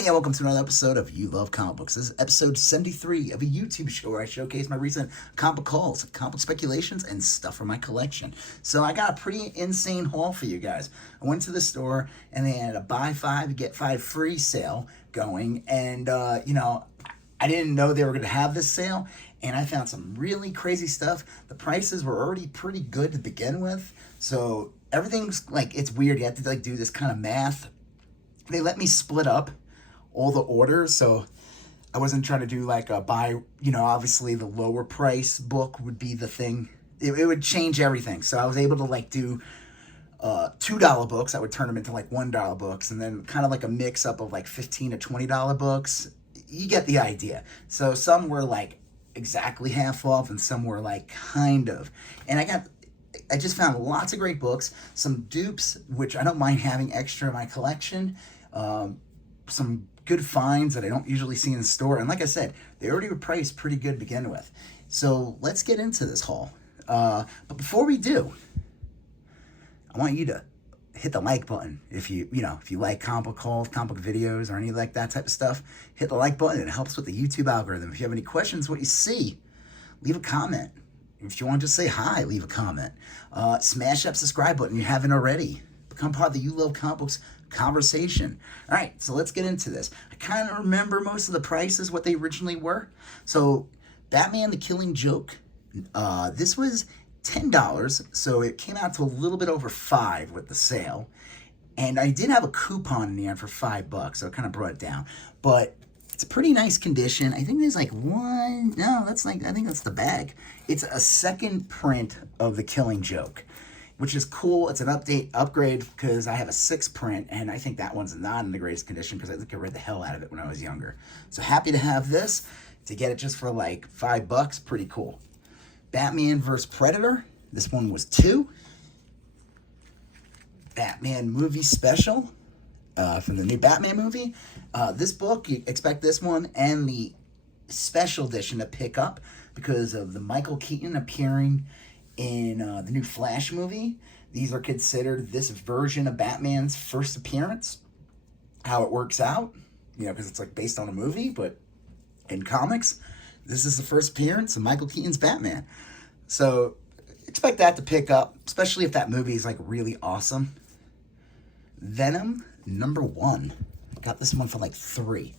Hey, welcome to another episode of You Love Comic Books. This is episode 73 of a YouTube show where I showcase my recent comic book hauls, comic book speculations, and stuff from my collection. So I got a pretty insane haul for you guys. I went to the store and they had a buy five, get five free sale going. And, I didn't know they were going to have this sale. And I found some really crazy stuff. The prices were already pretty good to begin with. So everything's like, it's weird. You have to do this kind of math. They let me split up all the orders, so I wasn't trying to do like a buy, obviously the lower price book would be the thing. It would change everything. So I was able to do $2 books. I would turn them into $1 books, and then kind of like a mix up of $15 to $20 books. You get the idea. So some were exactly half off and some were kind of. And I just found lots of great books, some dupes, which I don't mind having extra in my collection, some good finds that I don't usually see in the store. And like I said, they already were priced pretty good to begin with. So let's get into this haul. But before we do, I want you to hit the like button. If you like comic book hauls, comic book videos, or any that type of stuff, hit the like button. It helps with the YouTube algorithm. If you have any questions, what you see, leave a comment. If you want to just say hi, leave a comment. Smash that subscribe button if you haven't already. Become part of the You Love Comic Books conversation. All right, so let's get into this. I kind of remember most of the prices, what they originally were. So Batman the Killing Joke, this was $10, so it came out to a little bit over $5 with the sale. And I did have a coupon in the end for $5, so it kind of brought it down. But it's a pretty nice condition. I think there's I think that's the bag. It's a second print of The Killing Joke, which is cool. It's an upgrade, because I have a 6th print, and I think that one's not in the greatest condition because I think I read the hell out of it when I was younger. So happy to have this. To get it just for $5, pretty cool. Batman vs. Predator. This one was $2. Batman movie special from the new Batman movie. This book, you expect this one and the special edition to pick up because of the Michael Keaton appearing in the new Flash movie. These are considered this version of Batman's first appearance. How it works out, because it's based on a movie, but in comics, this is the first appearance of Michael Keaton's Batman. So expect that to pick up, especially if that movie is really awesome. Venom #1. Got this one for $3.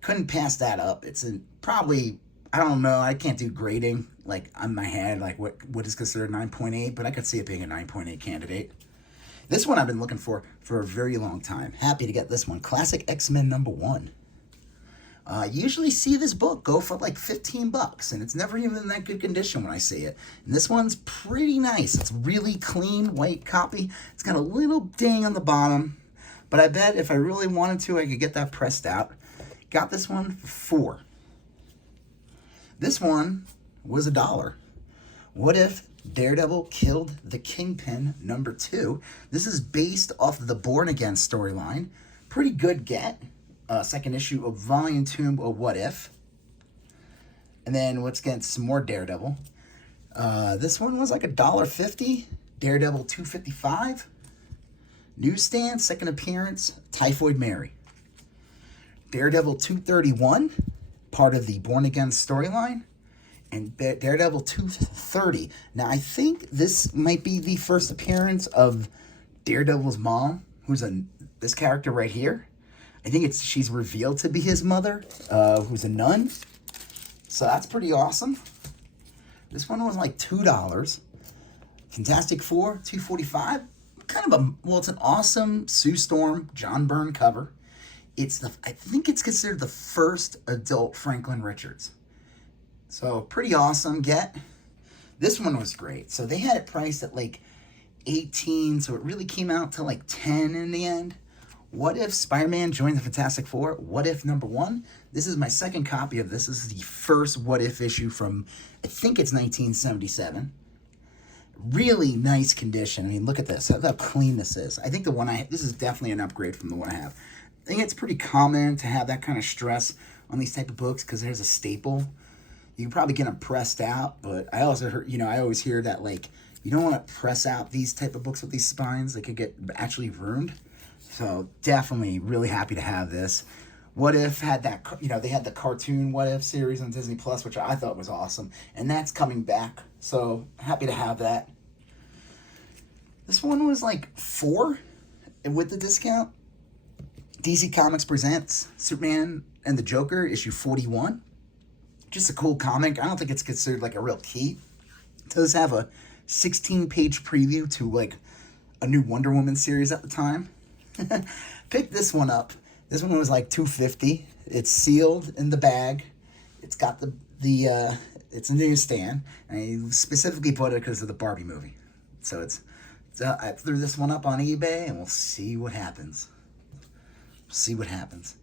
Couldn't pass that up. It's probably, I don't know, I can't do grading on my head, what is considered 9.8, but I could see it being a 9.8 candidate. This one I've been looking for a very long time. Happy to get this one. Classic X-Men #1. Usually see this book go for $15, and it's never even in that good condition when I see it. And this one's pretty nice. It's really clean, white copy. It's got a little ding on the bottom, but I bet if I really wanted to, I could get that pressed out. Got this one for $4. This one was $1. What if Daredevil killed the Kingpin #2? This is based off of the Born Again storyline. Pretty good get. Second issue of Volume 2 of What If. And then let's get some more Daredevil. This one was $1.50. Daredevil 255. Newsstand, second appearance, Typhoid Mary. Daredevil 231, part of the Born Again storyline. And Daredevil 230. Now, I think this might be the first appearance of Daredevil's mom, who's this character right here. I think she's revealed to be his mother, who's a nun. So that's pretty awesome. This one was $2. Fantastic Four, $2.45. It's an awesome Sue Storm, John Byrne cover. I think it's considered the first adult Franklin Richards. So pretty awesome get. This one was great. So they had it priced at 18, so it really came out to 10 in the end. What If Spider-Man joined the Fantastic Four? What If #1? This is my second copy of this. This is the first What If issue from, I think it's 1977. Really nice condition. I mean, look at this. How clean this is. I think this is definitely an upgrade from the one I have. I think it's pretty common to have that kind of stress on these type of books because there's a staple. You can probably get them pressed out, but I also heard, I always hear that you don't want to press out these type of books with these spines. They could get actually ruined. So definitely really happy to have this. What If had that, they had the cartoon What If series on Disney Plus, which I thought was awesome, and that's coming back. So happy to have that. This one was like $4 with the discount. DC Comics presents Superman and the Joker, issue 41. Just a cool comic. I don't think it's considered like a real key. It does have a 16-page preview to like a new Wonder Woman series at the time. Picked this one up. This one was like $2.50. It's sealed in the bag. It's got the it's a newsstand, and I specifically bought it because of the Barbie movie. So I threw this one up on eBay, and we'll see what happens. See what happens.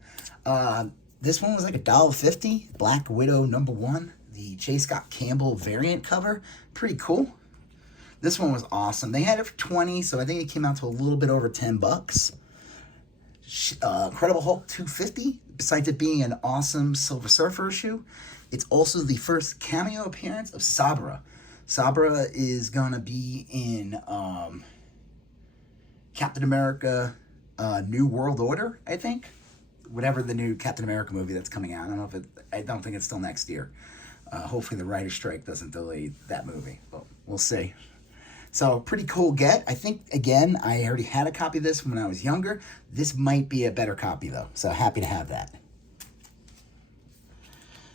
This one was like $1.50. Black Widow #1, the J. Scott Campbell variant cover. Pretty cool. This one was awesome. They had it for $20, so I think it came out to a little bit over $10. Incredible Hulk $2.50. Besides it being an awesome Silver Surfer issue, it's also the first cameo appearance of Sabra. Sabra is gonna be in Captain America New World Order, I think. Whatever the new Captain America movie that's coming out. I don't think it's still next year. Hopefully the writer's strike doesn't delay that movie, but we'll see. So pretty cool get. I think, again, I already had a copy of this when I was younger. This might be a better copy, though. So happy to have that.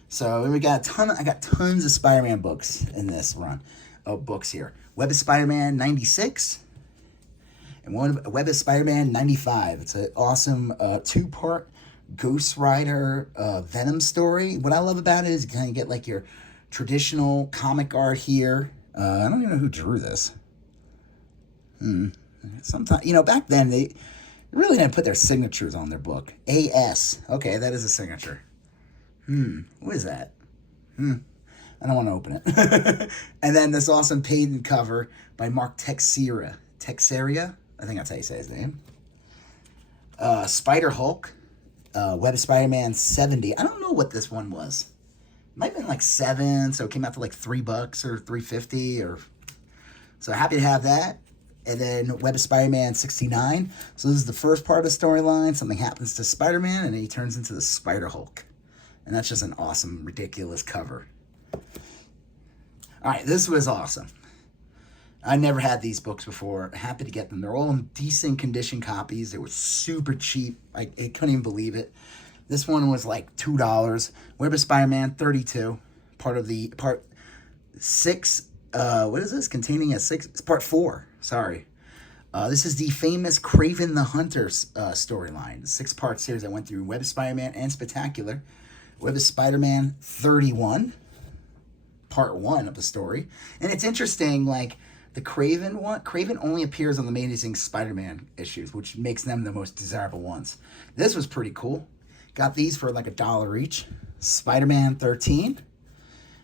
So I got tons of Spider-Man books in this run of books here. Web of Spider-Man 96 and Web of Spider-Man 95. It's an awesome 2-part Ghost Rider Venom story. What I love about it is you kind of get like your traditional comic art here. I don't even know who drew this. Sometimes, back then they really didn't put their signatures on their book. AS. Okay, that is a signature. What is that? I don't want to open it. And then this awesome painted cover by Mark Texeira. Texeira? I think that's how you say his name. Spider-Hulk. Web of Spider-Man 70. I don't know what this one was. Might have been like $7, so it came out to like $3 or $3.50 or. So happy to have that. And then Web of Spider-Man 69. So this is the first part of the storyline. Something happens to Spider-Man, and then he turns into the Spider-Hulk. And that's just an awesome, ridiculous cover. All right, this was awesome. I never had these books before. Happy to get them. They're all in decent condition copies. They were super cheap. I couldn't even believe it. This one was like $2. Web of Spider-Man 32. Part 6. What is this? Containing it's part 4. Sorry. This is the famous Kraven the Hunter storyline. The 6-part series that went through Web of Spider-Man and Spectacular. Web of Spider-Man 31. Part 1 of the story. And it's interesting, like, the Kraven one, Kraven only appears on the Amazing Spider-Man issues, which makes them the most desirable ones. This was pretty cool. Got these for like $1 each. Spider-Man 13.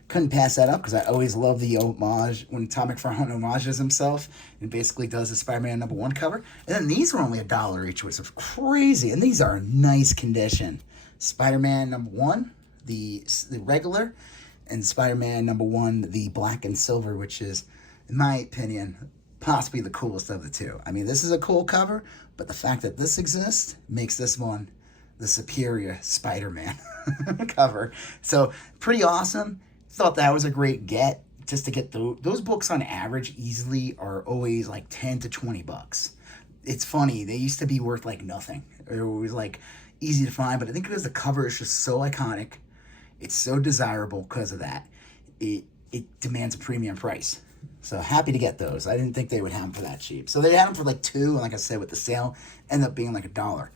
Couldn't pass that up because I always love the homage when Tom McFarlane homages himself and basically does the Spider-Man #1 cover. And then these were only $1 each, which was crazy. And these are in nice condition. Spider-Man #1, the regular, and Spider-Man #1, the black and silver, which is, in my opinion, possibly the coolest of the two. I mean, this is a cool cover, but the fact that this exists makes this one the superior Spider-Man cover. So, pretty awesome. Thought that was a great get, just to get those books on average easily are always like $10 to $20. It's funny, they used to be worth like nothing. It was like easy to find, but I think because the cover is just so iconic, it's so desirable because of that, it demands a premium price. So happy to get those. I didn't think they would have them for that cheap. So they had them for like $2, and like I said, with the sale, ended up being like $1.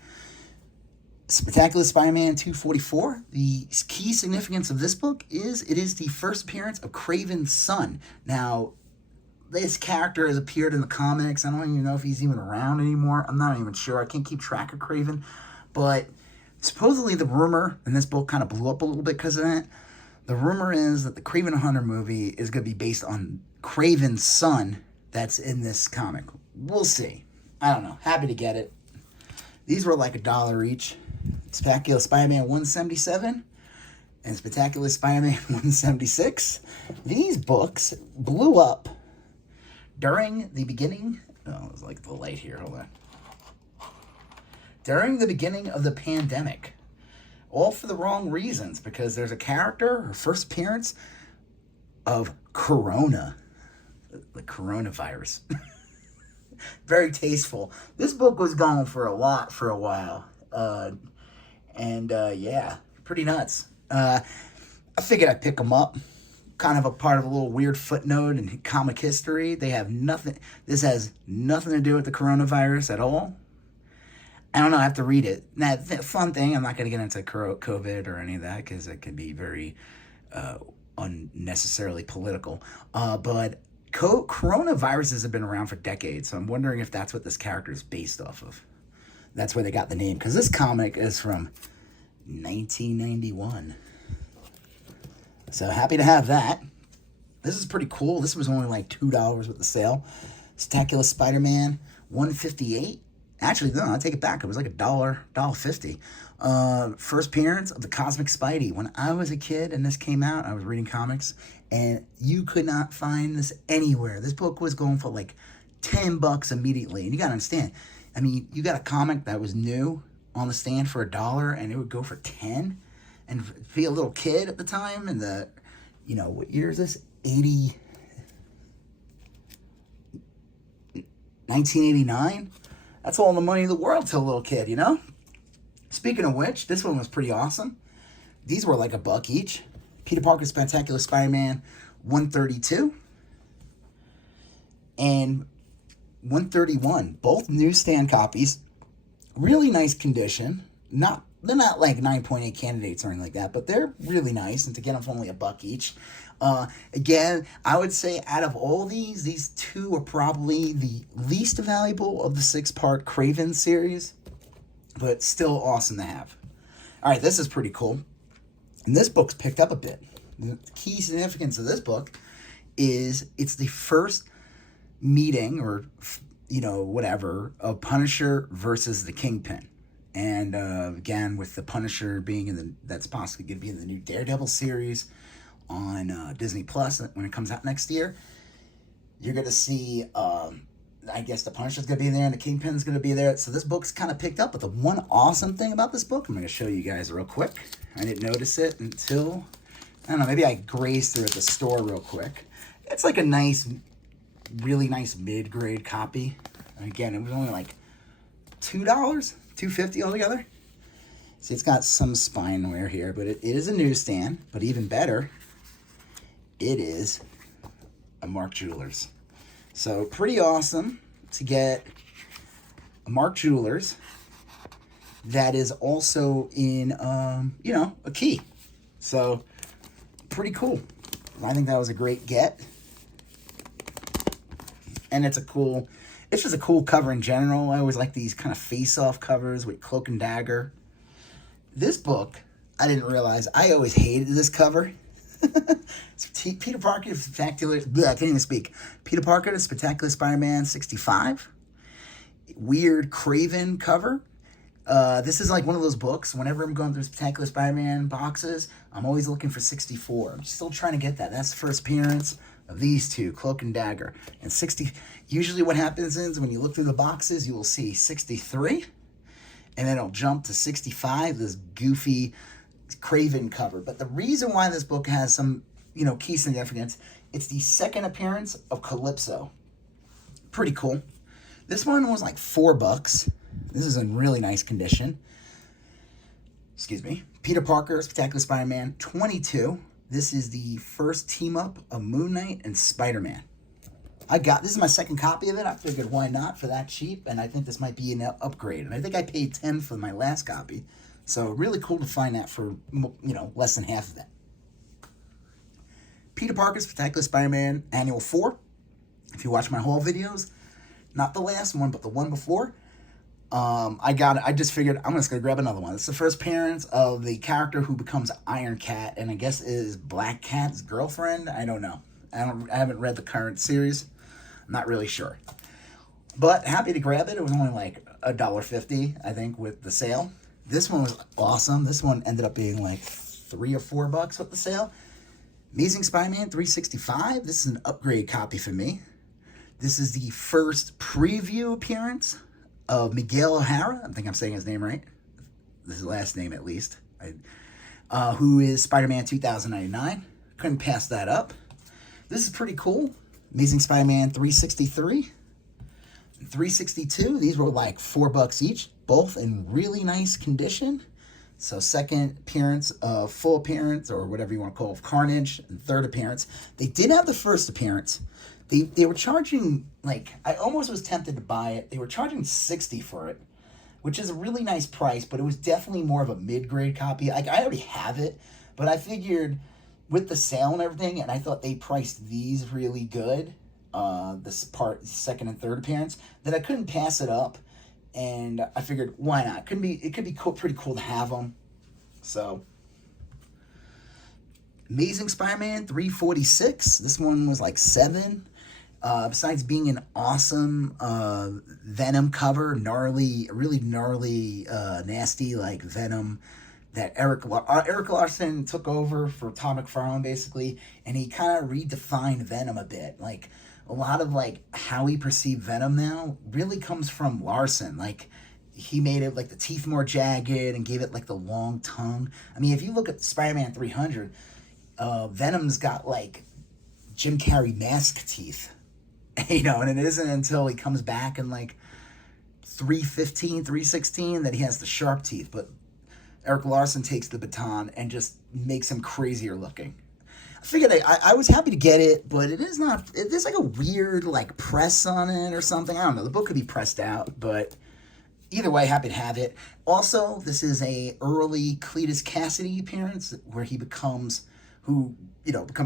Spectacular Spider-Man 244. The key significance of this book is it is the first appearance of Kraven's son. Now, this character has appeared in the comics. I don't even know if he's even around anymore. I'm not even sure. I can't keep track of Kraven. But supposedly the rumor, and this book kind of blew up a little bit because of that, the rumor is that the Kraven Hunter movie is going to be based on Kraven's son that's in this comic. We'll see. I don't know. Happy to get it. These were like $1 each. Spectacular Spider-Man 177 and Spectacular Spider-Man 176. These books blew up during the beginning. Oh, it's like the light here. Hold on. During the beginning of the pandemic. all for the wrong reasons, because there's a character, her first appearance of Corona, the coronavirus. Very tasteful. This book was gone for a while. Yeah, pretty nuts. I figured I'd pick them up. Kind of a part of a little weird footnote in comic history. They have nothing, this has nothing to do with the coronavirus at all. I don't know, I have to read it. Now, fun thing, I'm not going to get into COVID or any of that, because it can be very unnecessarily political. But coronaviruses have been around for decades, so I'm wondering if that's what this character is based off of. That's where they got the name, because this comic is from 1991. So happy to have that. This is pretty cool. This was only like $2 with the sale. Spectacular Spider-Man, $1.58. Actually, no, I take it back. It was like $1.50. First appearance of the Cosmic Spidey. When I was a kid and this came out, I was reading comics, and you could not find this anywhere. This book was going for like $10 immediately. And you got to understand, I mean, you got a comic that was new on the stand for $1, and it would go for 10. And be a little kid at the time, and what year is this? 1989? That's all the money in the world to a little kid, Speaking of which, this one was pretty awesome. These were like $1 each. Peter Parker's Spectacular Spider-Man, $132. And $131. Both newsstand copies. Really nice condition. They're not like 9.8 candidates or anything like that, but they're really nice, and to get them for only $1 each. Again, I would say out of all these two are probably the least valuable of the 6-part Kraven series, but still awesome to have. All right, this is pretty cool. And this book's picked up a bit. The key significance of this book is it's the first meeting, or, whatever, of Punisher versus the Kingpin. And again, with the Punisher being that's possibly going to be in the new Daredevil series on Disney Plus when it comes out next year, you're going to see, I guess the Punisher's going to be there and the Kingpin's going to be there. So this book's kind of picked up. But the one awesome thing about this book, I'm going to show you guys real quick. I didn't notice it until, I don't know, maybe I grazed through at the store real quick. It's like a nice, really nice mid-grade copy. And again, it was only like $2. $2.50 altogether. See, it's got some spine wear here, but it is a newsstand. But even better, it is a Mark Jewelers. So pretty awesome to get a Mark Jewelers that is also in, a key. So pretty cool. I think that was a great get. And it's just a cool cover in general. I always like these kind of face-off covers with Cloak and Dagger. This book, I didn't realize, I always hated this cover. Peter Parker, Spectacular, I can't even speak. Peter Parker, the Spectacular Spider-Man 65. Weird Kraven cover. This is like one of those books, whenever I'm going through Spectacular Spider-Man boxes, I'm always looking for 64. I'm still trying to get that. That's the first appearance of these two, Cloak and Dagger. And usually what happens is when you look through the boxes, you will see 63, and then it'll jump to 65, this goofy Kraven cover. But the reason why this book has some, key significance, it's the second appearance of Calypso. Pretty cool. This one was like $4. This is in really nice condition. Excuse me. Peter Parker, Spectacular Spider-Man, $22. This is the first team-up of Moon Knight and Spider-Man. This is my second copy of it. I figured, why not, for that cheap? And I think this might be an upgrade. And I think I paid $10 for my last copy. So really cool to find that for, less than half of that. Peter Parker's Spectacular Spider-Man Annual 4. If you watch my haul videos, not the last one, but the one before, I just figured I'm just going to grab another one. It's the first appearance of the character who becomes Iron Cat, and I guess is Black Cat's girlfriend. I don't know. I haven't read the current series. I'm not really sure. But happy to grab it. It was only like $1.50, I think, with the sale. This one was awesome. This one ended up being like $3 or $4 with the sale. Amazing Spider-Man 365. This is an upgrade copy for me. This is the first preview appearance of Miguel O'Hara. I think I'm saying his name right. This is his last name, at least. who is Spider-Man 2099. Couldn't pass that up. This is pretty cool. Amazing Spider-Man 363 and 362. These were like $4 each, both in really nice condition. So second appearance, full appearance, or whatever you want to call it, of Carnage, and third appearance. They did have the first appearance. They were charging, like, I almost was tempted to buy it. They were charging $60 for it, which is a really nice price, but it was definitely more of a mid-grade copy. Like, I already have it, but I figured with the sale and everything, and I thought they priced these really good, this part, second and third appearance, that I couldn't pass it up, and I figured, why not? It could be cool, pretty cool to have them. So, Amazing Spider-Man 346. This one was like $7. Besides being an awesome Venom cover, really gnarly, nasty, like Venom, that Eric Larson took over for Todd McFarlane, basically, and he kind of redefined Venom a bit. Like, a lot of, like, how we perceive Venom now really comes from Larson. Like, he made it, like, the teeth more jagged and gave it, like, the long tongue. I mean, if you look at Spider-Man 300, Venom's got, like, Jim Carrey mask teeth. You know, and it isn't until he comes back in, like, 315, 316 that he has the sharp teeth. But Eric Larson takes the baton and just makes him crazier looking. I figured I was happy to get it, but there's like a weird, like, press on it or something. I don't know. The book could be pressed out, but either way, happy to have it. Also, this is a early Cletus Cassidy appearance where he becomes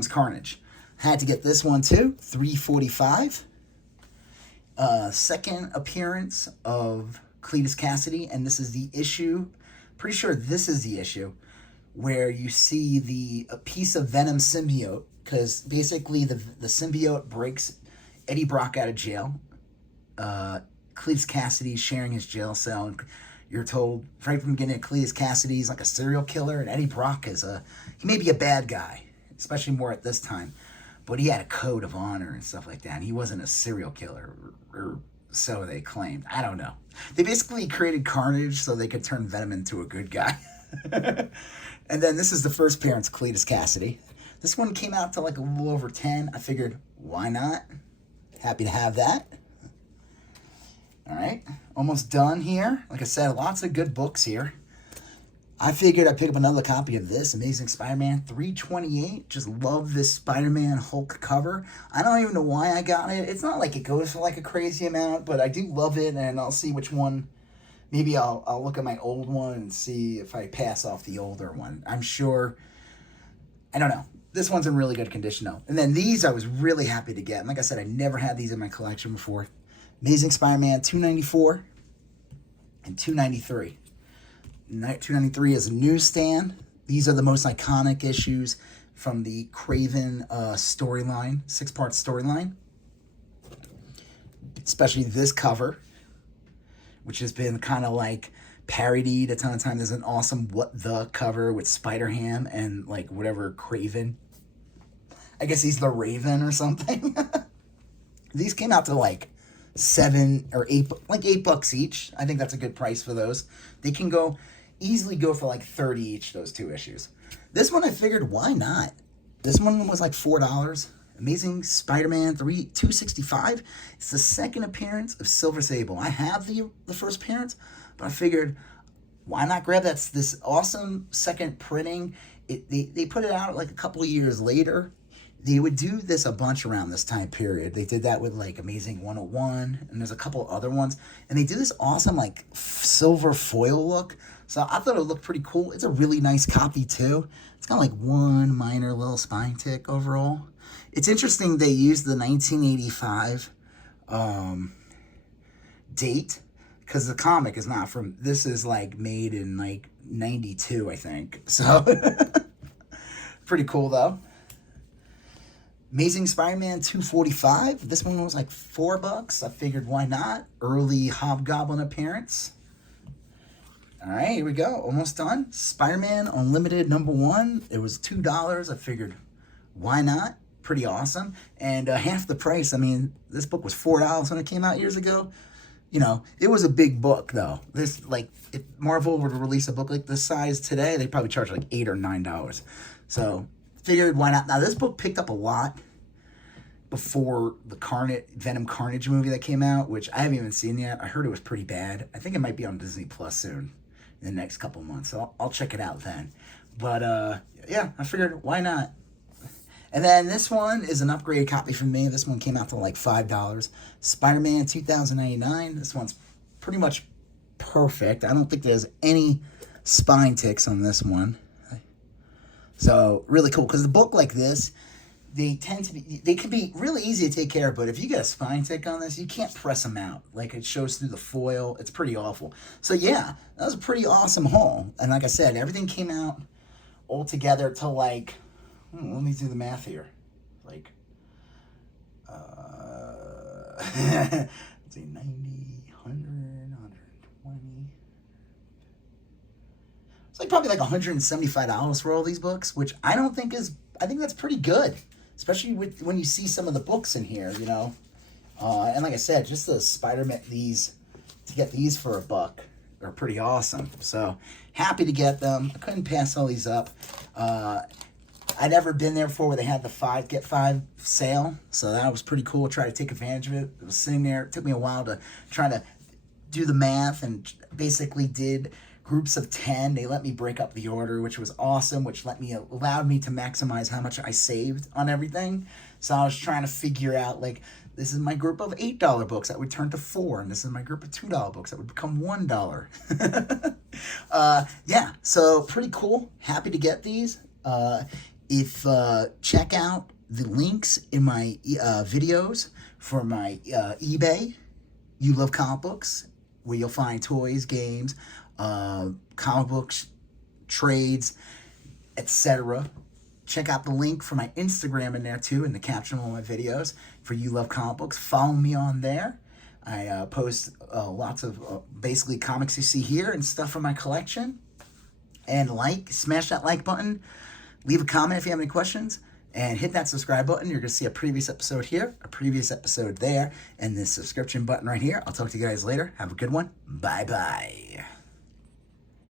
Carnage. Had to get this one too, $3.45. Second appearance of Cletus Cassidy, and this is the issue. Pretty sure this is the issue where you see a piece of Venom symbiote, because basically the symbiote breaks Eddie Brock out of jail. Cletus Cassidy's sharing his jail cell, and you're told right from the beginning Cletus Cassidy's like a serial killer, and Eddie Brock he may be a bad guy, especially more at this time, but he had a code of honor and stuff like that, and he wasn't a serial killer, or so they claimed. I don't know. They basically created Carnage so they could turn Venom into a good guy. And then this is the first appearance of Cletus Cassidy. This one came out to like a little over 10. I figured, why not? Happy to have that. All right, almost done here. Like I said, lots of good books here. I figured I'd pick up another copy of this, Amazing Spider-Man 328. Just love this Spider-Man Hulk cover. I don't even know why I got it. It's not like it goes for like a crazy amount, but I do love it, and I'll see which one. Maybe I'll look at my old one and see if I pass off the older one. I'm sure. I don't know. This one's in really good condition, though. And then these I was really happy to get. And like I said, I never had these in my collection before. Amazing Spider-Man 294 and 293. 293 is a newsstand. These are the most iconic issues from the Craven storyline, 6-part storyline. Especially this cover, which has been kind of like parodied a ton of times. There's an awesome What The cover with Spider-Ham and like whatever Craven. I guess he's the Raven or something. These came out to like $7 or $8, like $8 each. I think that's a good price for those. They can easily go for like 30 each, those two issues. This one I figured, why not? This one was like $4. Amazing Spider-Man 265. It's the second appearance of Silver Sable. I have the first appearance, but I figured, why not grab this awesome second printing? They put it out like a couple of years later. They would do this a bunch around this time period. They did that with like Amazing 101, and there's a couple other ones. And they do this awesome like silver foil look. So I thought it looked pretty cool. It's a really nice copy too. It's got like one minor little spine tick overall. It's interesting they used the 1985 date, because the comic is not from, this is like made in like 92, I think. So pretty cool though. Amazing Spider-Man 245. This one was like $4. I figured, why not? Early Hobgoblin appearance. All right, here we go. Almost done. Spider-Man Unlimited #1. It was $2. I figured, why not? Pretty awesome. And half the price. I mean, this book was $4 when it came out years ago. You know, it was a big book though. This, like, if Marvel were to release a book like this size today, they'd probably charge like $8 or $9. So figured why not. Now this book picked up a lot before the Venom Carnage movie that came out, which I haven't even seen yet. I heard it was pretty bad. I think it might be on Disney Plus soon in the next couple months. So I'll check it out then. But yeah, I figured why not. And then this one is an upgraded copy from me. This one came out to like $5. Spider-Man 2099. This one's pretty much perfect. I don't think there's any spine ticks on this one. So really cool, because the book like this, they can be really easy to take care of, but if you get a spine tick on this, you can't press them out. Like, it shows through the foil. It's pretty awful. So yeah, that was a pretty awesome haul. And like I said, everything came out all together to like, let me do the math here. Like, let's see, 90, 100, 120. It's like probably like $175 for all these books, which I don't think is, I think that's pretty good. Especially when you see some of the books in here, you know. And like I said, just the Spider-Man, to get these for $1 are pretty awesome. So happy to get them. I couldn't pass all these up. I'd never been there before where they had the 5 get 5 sale, so that was pretty cool. Try to take advantage of it. It was sitting there. It took me a while to try to do the math, and basically did groups of 10. They let me break up the order, which was awesome, which allowed me to maximize how much I saved on everything. So I was trying to figure out, like, this is my group of $8 books that would turn to $4, and this is my group of $2 books that would become $1. Yeah, so pretty cool. Happy to get these. Check out the links in my videos for my eBay, You Love Comic Books, where you'll find toys, games, comic books, trades, etc. Check out the link for my Instagram in there too, in the caption of all my videos for You Love Comic Books. Follow me on there. I post lots of basically comics you see here and stuff from my collection. And smash that like button. Leave a comment if you have any questions. And hit that subscribe button. You're going to see a previous episode here, a previous episode there, and this subscription button right here. I'll talk to you guys later. Have a good one. Bye-bye.